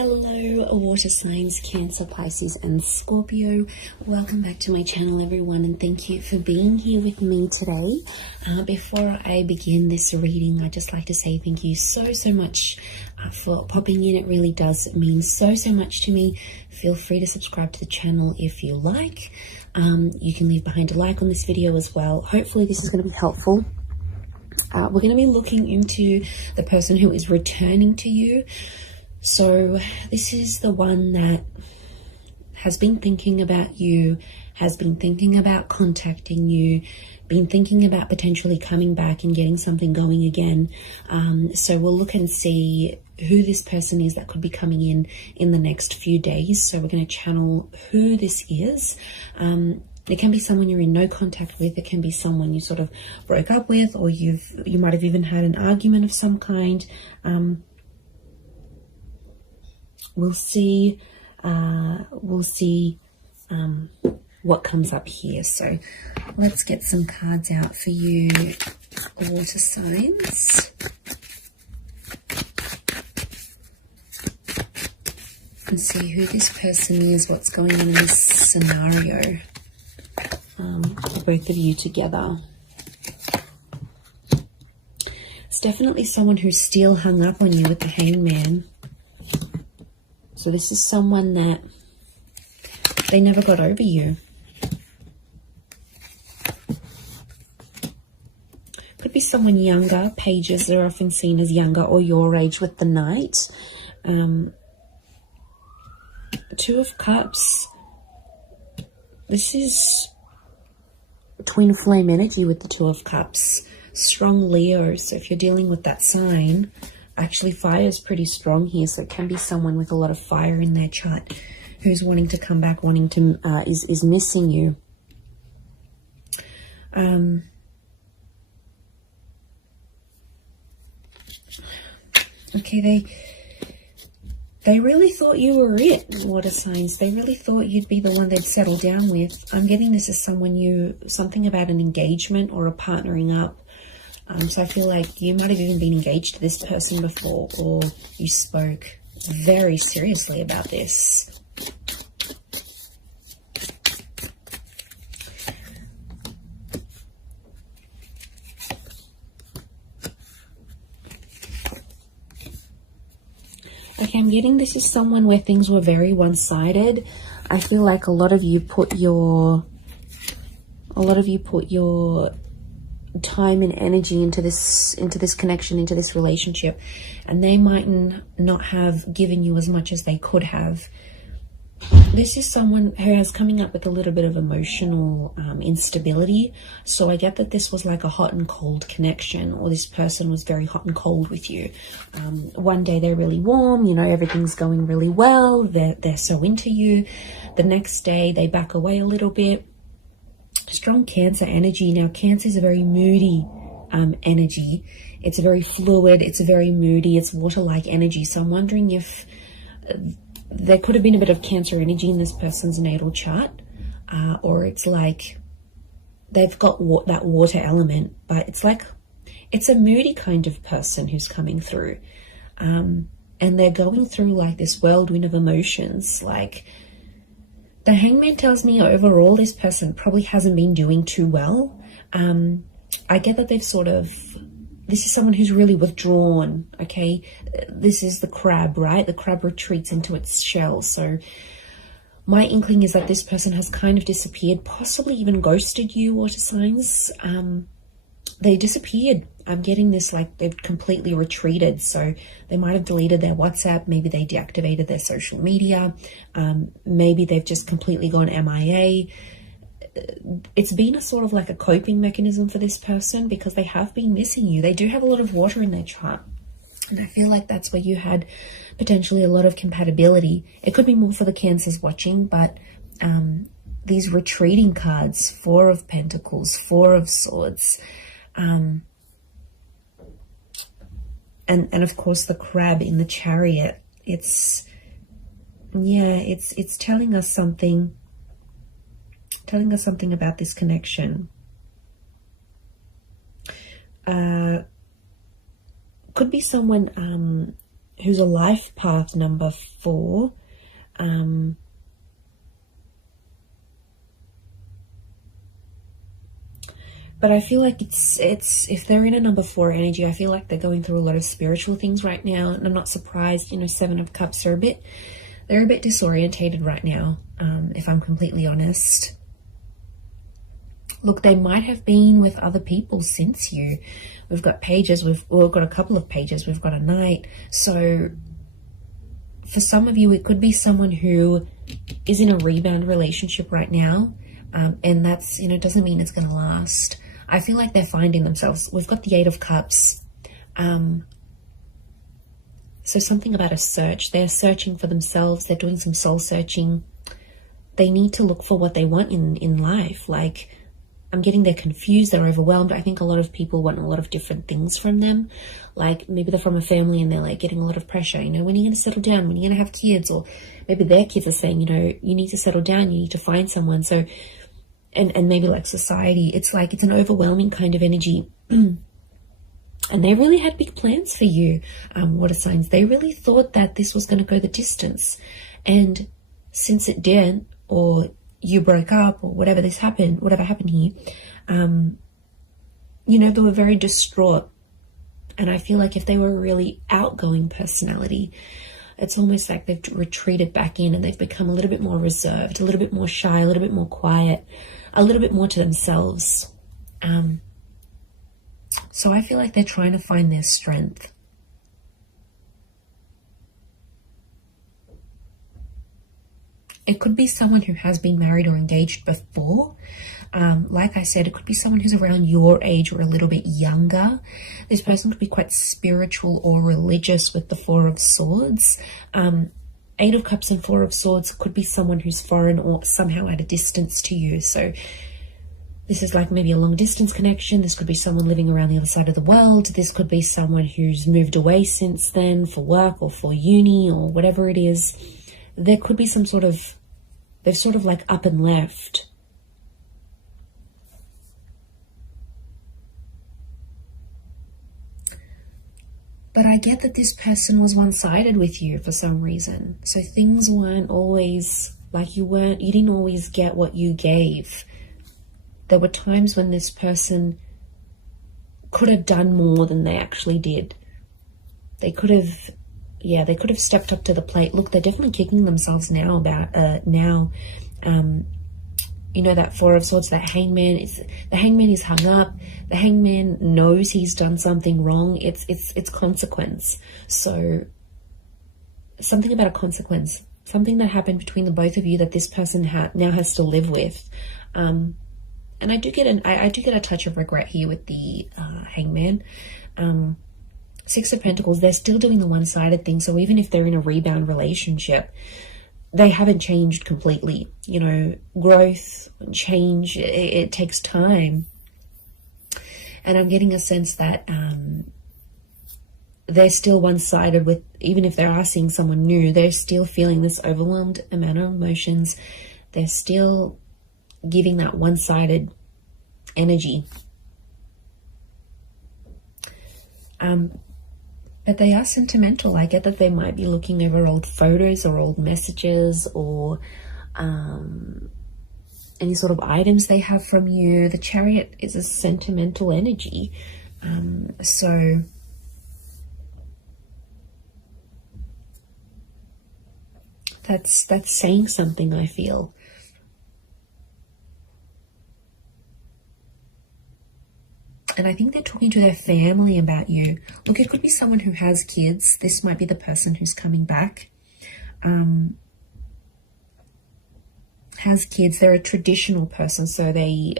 Hello water signs, Cancer, Pisces and Scorpio. Welcome back to my channel everyone, and thank you for being here with me today. Before I begin this reading, I'd just like to say thank you so much for popping in. It really does mean so much to me. Feel free to subscribe to the channel if you like. You can leave behind a like on this video as well. Hopefully this is going to be helpful. We're going to be looking into the person who is returning to you. So this is the one that has been thinking about you, has been thinking about contacting you, been thinking about potentially coming back and getting something going again. So we'll look and see who this person is that could be coming in the next few days. So we're going to channel who this is. It can be someone you're in no contact with. It can be someone you sort of broke up with, or you might have even had an argument of some kind. We'll see what comes up here. So let's get some cards out for you, water signs. And see who this person is, what's going on in this scenario for both of you together. It's definitely someone who's still hung up on you with the Hangman. So this is someone that they never got over you. Could be someone younger. Pages are often seen as younger or your age with the Knight. Two of Cups. This is twin flame energy with the Two of Cups. Strong Leo. So if you're dealing with that sign, actually fire is pretty strong here. So it can be someone with a lot of fire in their chart who's wanting to come back, wanting to is missing you. Okay, they really thought you were it, water signs. They really thought you'd be the one they'd settle down with. I'm getting this as something about an engagement or a partnering up. So I feel like you might have even been engaged to this person before, or you spoke very seriously about this. Okay, I'm getting this is someone where things were very one-sided. I feel like a lot of you put your time and energy into this connection, into this relationship, and they might not have given you as much as they could have. This is someone who is coming up with a little bit of emotional instability. So I get that this was like a hot and cold connection, or this person was very hot and cold with you. One day they're really warm, you know, everything's going really well, they're so into you. The next day they back away a little bit. Strong Cancer energy. Now, Cancer is a very moody energy. It's very fluid. It's very moody. It's water-like energy. So I'm wondering if there could have been a bit of Cancer energy in this person's natal chart, or it's like they've got that water element, but it's a moody kind of person who's coming through, and they're going through like this whirlwind of emotions. Like, the Hangman tells me overall this person probably hasn't been doing too well. I get that this is someone who's really withdrawn, okay? This is the crab, right? The crab retreats into its shell. So my inkling is that this person has kind of disappeared, possibly even ghosted you, water signs. They disappeared. I'm getting this like they've completely retreated. So they might have deleted their WhatsApp. Maybe they deactivated their social media. Maybe they've just completely gone MIA. It's been a sort of like a coping mechanism for this person because they have been missing you. They do have a lot of water in their chart. And I feel like that's where you had potentially a lot of compatibility. It could be more for the Cancers watching, but these retreating cards, Four of Pentacles, Four of Swords, and of course the crab in the Chariot. It's telling us something about this connection. Could be someone who's a life path number 4. But I feel like it's if they're in a number 4 energy, I feel like they're going through a lot of spiritual things right now. And I'm not surprised, you know, 7 of Cups are they're a bit disorientated right now, if I'm completely honest. Look, they might have been with other people since you. We've got pages, we've got a couple of pages, we've got a knight. So for some of you, it could be someone who is in a rebound relationship right now. And that's, you know, doesn't mean it's going to last. I feel like they're finding themselves. We've got the 8 of Cups. So something about a search. They're searching for themselves. They're doing some soul searching. They need to look for what they want in life. Like, I'm getting they're confused. They're overwhelmed. I think a lot of people want a lot of different things from them. Like, maybe they're from a family and they're like getting a lot of pressure. You know, when are you going to settle down? When are you going to have kids? Or maybe their kids are saying, you know, you need to settle down. You need to find someone. So... And maybe like society, it's like it's an overwhelming kind of energy. And they really had big plans for you, water signs. They really thought that this was going to go the distance. And since it didn't, or you broke up, or whatever happened here, you know, they were very distraught. And I feel like if they were a really outgoing personality, it's almost like they've retreated back in and they've become a little bit more reserved, a little bit more shy, a little bit more quiet, a little bit more to themselves. So I feel like they're trying to find their strength. It could be someone who has been married or engaged before. Like I said, it could be someone who's around your age or a little bit younger. This person could be quite spiritual or religious with the 4 of Swords. 8 of Cups and 4 of Swords could be someone who's foreign or somehow at a distance to you. So this is like maybe a long distance connection. This could be someone living around the other side of the world. This could be someone who's moved away since then for work or for uni or whatever it is. There could be some sort of, they've sort of like up and left. But I get that this person was one-sided with you for some reason. So things weren't always like you didn't always get what you gave. There were times when this person could have done more than they actually did. They could have stepped up to the plate. Look, they're definitely kicking themselves now about you know, that 4 of Swords, the hangman is hung up. The hangman knows he's done something wrong. It's consequence. So something about a consequence, something that happened between the both of you that this person now has to live with. And I do get a touch of regret here with the hangman. 6 of Pentacles, they're still doing the one-sided thing. So even if they're in a rebound relationship, they haven't changed completely. You know, growth, change, it takes time. And I'm getting a sense that they're still one-sided with, even if they are seeing someone new, they're still feeling this overwhelmed amount of emotions. They're still giving that one-sided energy. But they are sentimental. I get that they might be looking over old photos or old messages or any sort of items they have from you. The Chariot is a sentimental energy. So that's saying something, I feel. And I think they're talking to their family about you. Look, it could be someone who has kids. This might be the person who's coming back. Has kids. They're a traditional person, so they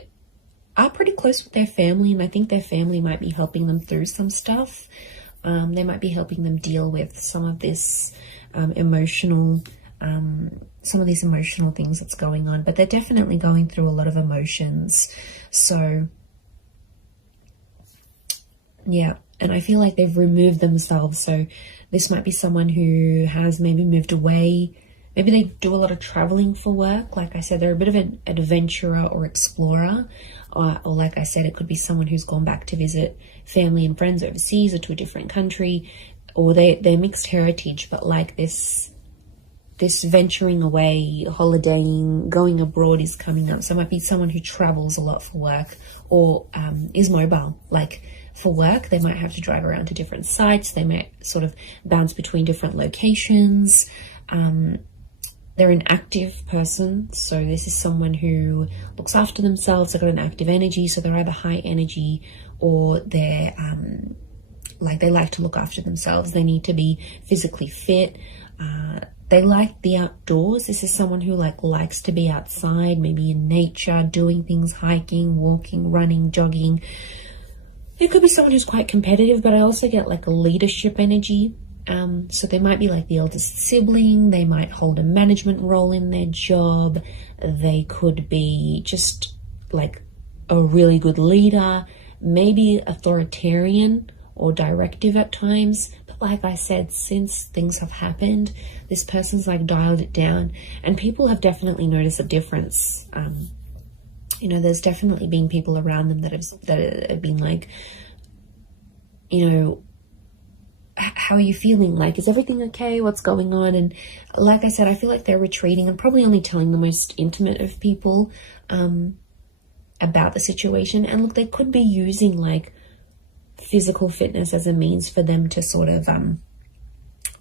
are pretty close with their family, and I think their family might be helping them through some stuff. They might be helping them deal with some of this emotional things that's going on, but they're definitely going through a lot of emotions. So yeah, and I feel like they've removed themselves. So this might be someone who has maybe moved away. Maybe they do a lot of traveling for work. Like I said, they're a bit of an adventurer or explorer. Or like I said, it could be someone who's gone back to visit family and friends overseas or to a different country. or they're mixed heritage, but like this venturing away, holidaying, going abroad is coming up. So it might be someone who travels a lot for work, or is mobile. Like for work, they might have to drive around to different sites. They might sort of bounce between different locations. They're an active person. So this is someone who looks after themselves. They've got an active energy. So they're either high energy, or they're like they like to look after themselves. They need to be physically fit. They like the outdoors. This is someone who likes to be outside, maybe in nature, doing things, hiking, walking, running, jogging. It could be someone who's quite competitive, but I also get like a leadership energy. So they might be like the eldest sibling. They might hold a management role in their job. They could be just like a really good leader, maybe authoritarian or directive at times. But like I said, since things have happened, this person's like dialed it down, and people have definitely noticed a difference. You know, there's definitely been people around them that have been like, you know, how are you feeling? Like, is everything okay? What's going on? And like I said, I feel like they're retreating and probably only telling the most intimate of people about the situation. And look, they could be using like physical fitness as a means for them to sort of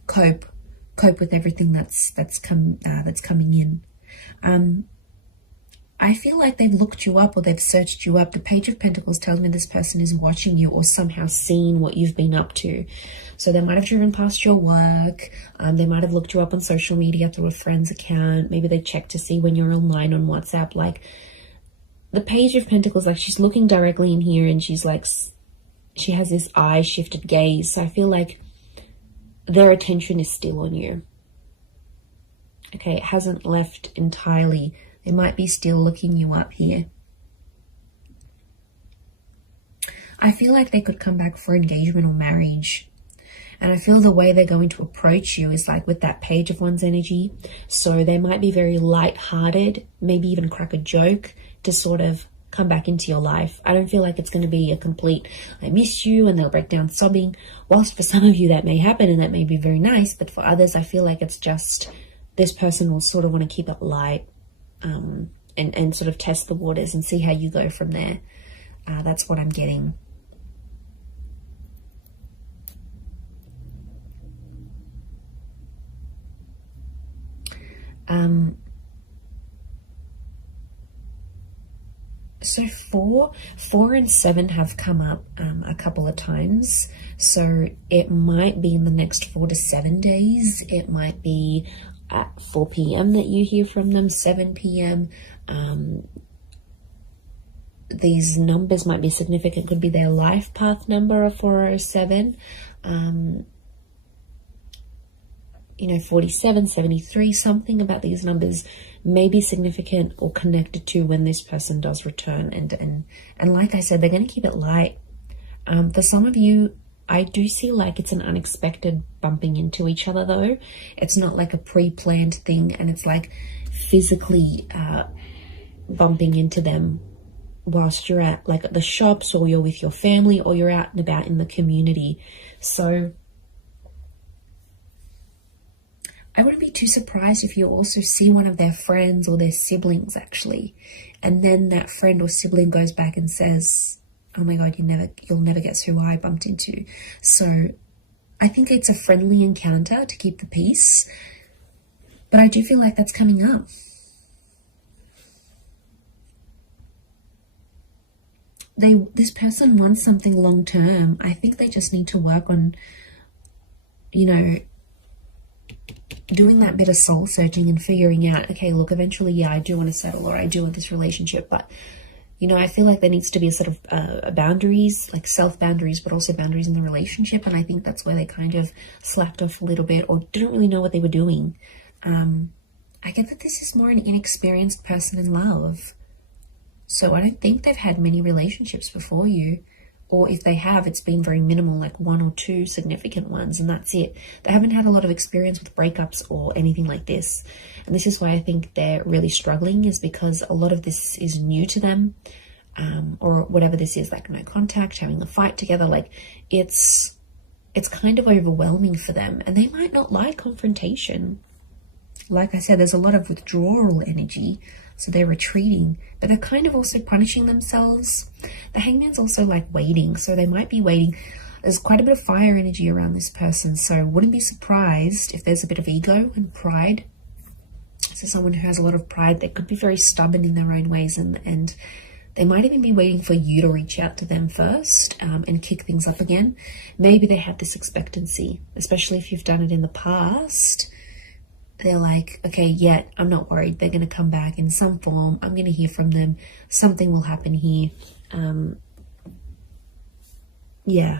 cope with everything that's coming in. I feel like they've looked you up, or they've searched you up. The Page of Pentacles tells me this person is watching you, or somehow seen what you've been up to. So they might have driven past your work. They might have looked you up on social media through a friend's account. Maybe they checked to see when you're online on WhatsApp. Like the Page of Pentacles, like she's looking directly in here, and she's like, she has this eye shifted gaze. So I feel like their attention is still on you. Okay, it hasn't left entirely. They might be still looking you up here. I feel like they could come back for engagement or marriage. And I feel the way they're going to approach you is like with that Page of Wands energy. So they might be very light-hearted, maybe even crack a joke to sort of come back into your life. I don't feel like it's going to be a complete, I miss you, and they'll break down sobbing. Whilst for some of you that may happen and that may be very nice, but for others, I feel like it's just this person will sort of want to keep it light. And sort of test the waters and see how you go from there. That's what I'm getting. So 4 and 7 have come up a couple of times. So it might be in the next 4 to 7 days. It might be at 4 p.m. that you hear from them, 7 p.m. These numbers might be significant. Could be their life path number of 407. You know, 47, 73, something about these numbers may be significant or connected to when this person does return. And like I said, they're going to keep it light. For some of you, I do see like it's an unexpected bumping into each other though. It's not like a pre-planned thing, and it's like physically bumping into them whilst you're at like the shops, or you're with your family, or you're out and about in the community. So I wouldn't be too surprised if you also see one of their friends or their siblings actually, and then that friend or sibling goes back and says, oh my God, you'll never guess who I bumped into. So I think it's a friendly encounter to keep the peace, but I do feel like that's coming up. This person wants something long term. I think they just need to work on, you know, doing that bit of soul searching and figuring out, okay, look, eventually, yeah, I do want to settle, or I do want this relationship, but you know, I feel like there needs to be a sort of boundaries, like self-boundaries, but also boundaries in the relationship. And I think that's where they kind of slacked off a little bit, or didn't really know what they were doing. I get that this is more an inexperienced person in love. So I don't think they've had many relationships before you. Or if they have, it's been very minimal, like 1 or 2 significant ones, and that's it. They haven't had a lot of experience with breakups or anything like this. And this is why I think they're really struggling, is because a lot of this is new to them, or whatever this is, like no contact, having a fight together. Like it's it's kind of overwhelming for them, and they might not like confrontation. Like I said, there's a lot of withdrawal energy, so they're retreating, but they're kind of also punishing themselves. The Hangman's also like waiting, so they might be waiting. There's quite a bit of fire energy around this person, so wouldn't be surprised if there's a bit of ego and pride. So someone who has a lot of pride, they could be very stubborn in their own ways, and they might even be waiting for you to reach out to them first and kick things up again. Maybe they have this expectancy, especially if you've done it in the past. They're like, okay, yeah, I'm not worried. They're going to come back in some form. I'm going to hear from them. Something will happen here. Yeah.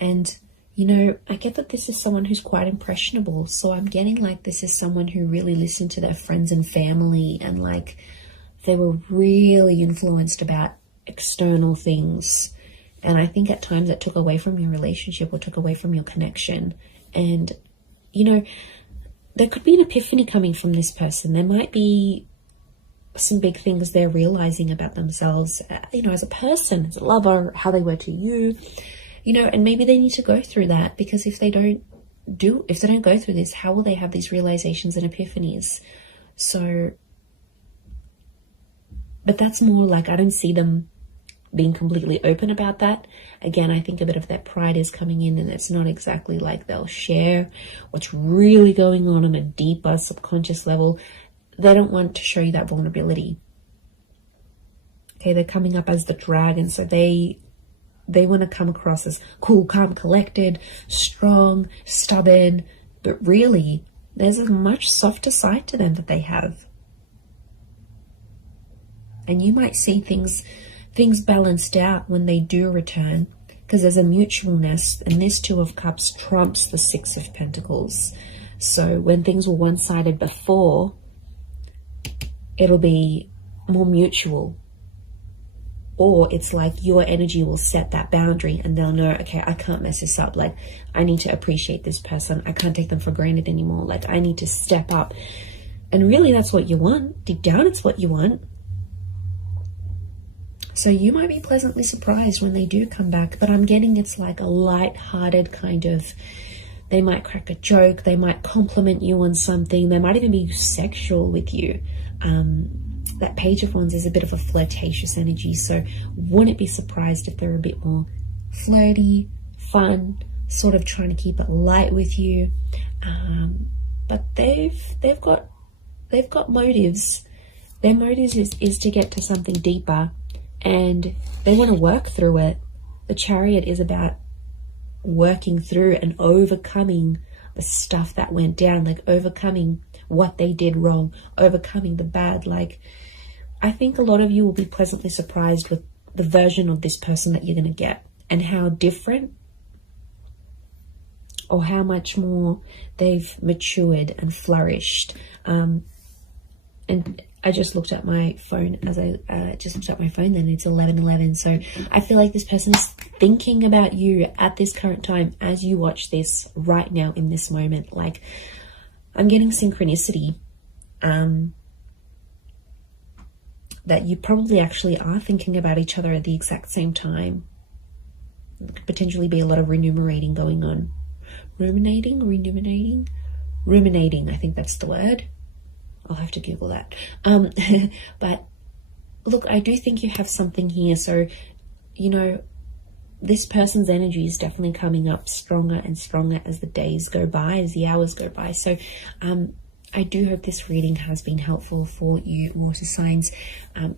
And, you know, I get that this is someone who's quite impressionable. So I'm getting like this is someone who really listened to their friends and family, and like they were really influenced about external things. And I think at times it took away from your relationship or took away from your connection. And, you know, there could be an epiphany coming from this person. There might be some big things they're realizing about themselves, you know, as a person, as a lover, how they were to you. You know, and maybe they need to go through that, because if they don't go through this, how will they have these realizations and epiphanies? So, but that's more like, I don't see them being completely open about that. Again, I think a bit of that pride is coming in, and it's not exactly like they'll share what's really going on a deeper subconscious level. They don't want to show you that vulnerability. Okay, they're coming up as the dragon, so they want to come across as cool, calm, collected, strong, stubborn, but really there's a much softer side to them that they have. And you might see things balanced out when they do return, because there's a mutualness, and this Two of Cups trumps the Six of Pentacles. So when things were one-sided before, it'll be more mutual. Or it's like your energy will set that boundary, and they'll know, okay, I can't mess this up. Like, I need to appreciate this person. I can't take them for granted anymore. Like, I need to step up. And really, that's what you want. Deep down, it's what you want. So you might be pleasantly surprised when they do come back. But I'm getting it's like a light-hearted kind of, they might crack a joke. They might compliment you on something. They might even be sexual with you. That Page of Wands is a bit of a flirtatious energy, so wouldn't be surprised if they're a bit more flirty, fun, sort of trying to keep it light with you. But they've got motives. Their motives is to get to something deeper, and they want to work through it. The Chariot is about working through and overcoming the stuff that went down, like overcoming what they did wrong, overcoming the bad. Like, I think a lot of you will be pleasantly surprised with the version of this person that you're going to get, and how different or how much more they've matured and flourished. And I just looked at my phone as I just looked at my phone then, it's 11:11. So I feel like this person is thinking about you at this current time as you watch this right now in this moment. Like, I'm getting synchronicity, that you probably actually are thinking about each other at the exact same time. There could potentially be a lot of ruminating going on. Ruminating, I think that's the word. I'll have to Google that. But look, I do think you have something here. So, you know, this person's energy is definitely coming up stronger and stronger as the days go by, as the hours go by. So I do hope this reading has been helpful for you water signs.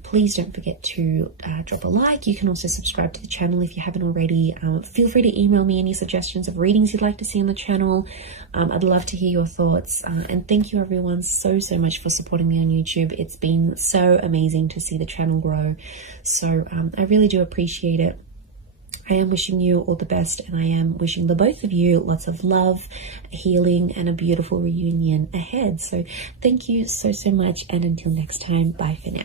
Please don't forget to drop a like. You can also subscribe to the channel if you haven't already. Feel free to email me any suggestions of readings you'd like to see on the channel. I'd love to hear your thoughts. And thank you everyone so much for supporting me on YouTube. It's been so amazing to see the channel grow. So I really do appreciate it. I am wishing you all the best, and I am wishing the both of you lots of love, healing, and a beautiful reunion ahead. So thank you so much, and until next time, bye for now.